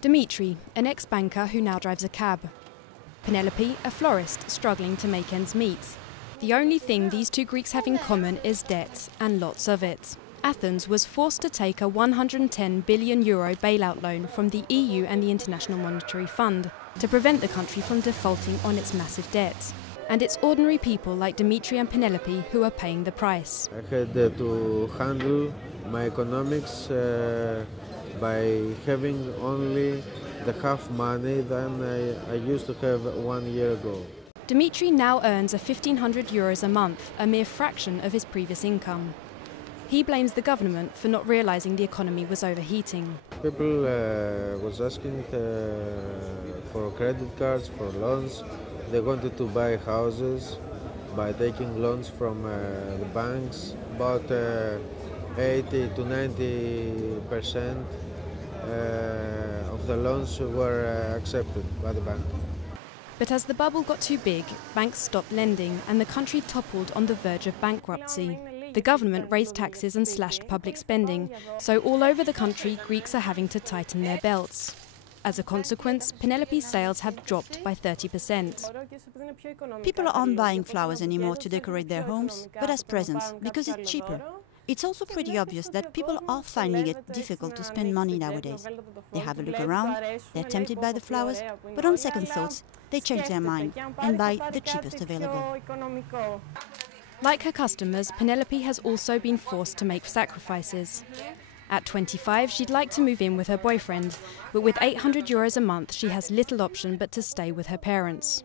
Dimitri, an ex-banker who now drives a cab. Penelope, a florist struggling to make ends meet. The only thing these two Greeks have in common is debt, and lots of it. Athens was forced to take a €110 billion bailout loan from the EU and the International Monetary Fund to prevent the country from defaulting on its massive debt. And it's ordinary people like Dmitris and Penelope who are paying the price. I had to handle my economics by having only the half money than I used to have 1 year ago. Dimitri now earns €1,500 a month, a mere fraction of his previous income. He blames the government for not realising the economy was overheating. People was asking for credit cards, for loans. They wanted to buy houses by taking loans from the banks. About 80 to 90% of the loans were accepted by the bank. But as the bubble got too big, banks stopped lending and the country toppled on the verge of bankruptcy. The government raised taxes and slashed public spending, so all over the country Greeks are having to tighten their belts. As a consequence, Penelope's sales have dropped by 30%. People aren't buying flowers anymore to decorate their homes, but as presents, because it's cheaper. It's also pretty obvious that people are finding it difficult to spend money nowadays. They have a look around, they're tempted by the flowers, but on second thoughts, they change their mind and buy the cheapest available. Like her customers, Penelope has also been forced to make sacrifices. At 25, she'd like to move in with her boyfriend, but with €800 a month, she has little option but to stay with her parents.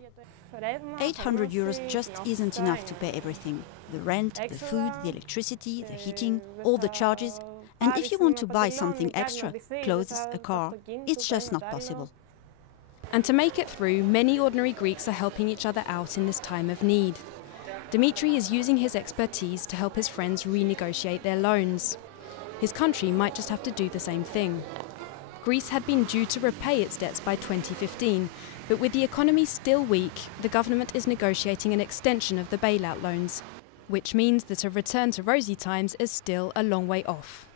€800 just isn't enough to pay everything. The rent, the food, the electricity, the heating, all the charges. And if you want to buy something extra, clothes, a car, it's just not possible. And to make it through, many ordinary Greeks are helping each other out in this time of need. Dimitri is using his expertise to help his friends renegotiate their loans. His country might just have to do the same thing. Greece had been due to repay its debts by 2015, but with the economy still weak, the government is negotiating an extension of the bailout loans, which means that a return to rosy times is still a long way off.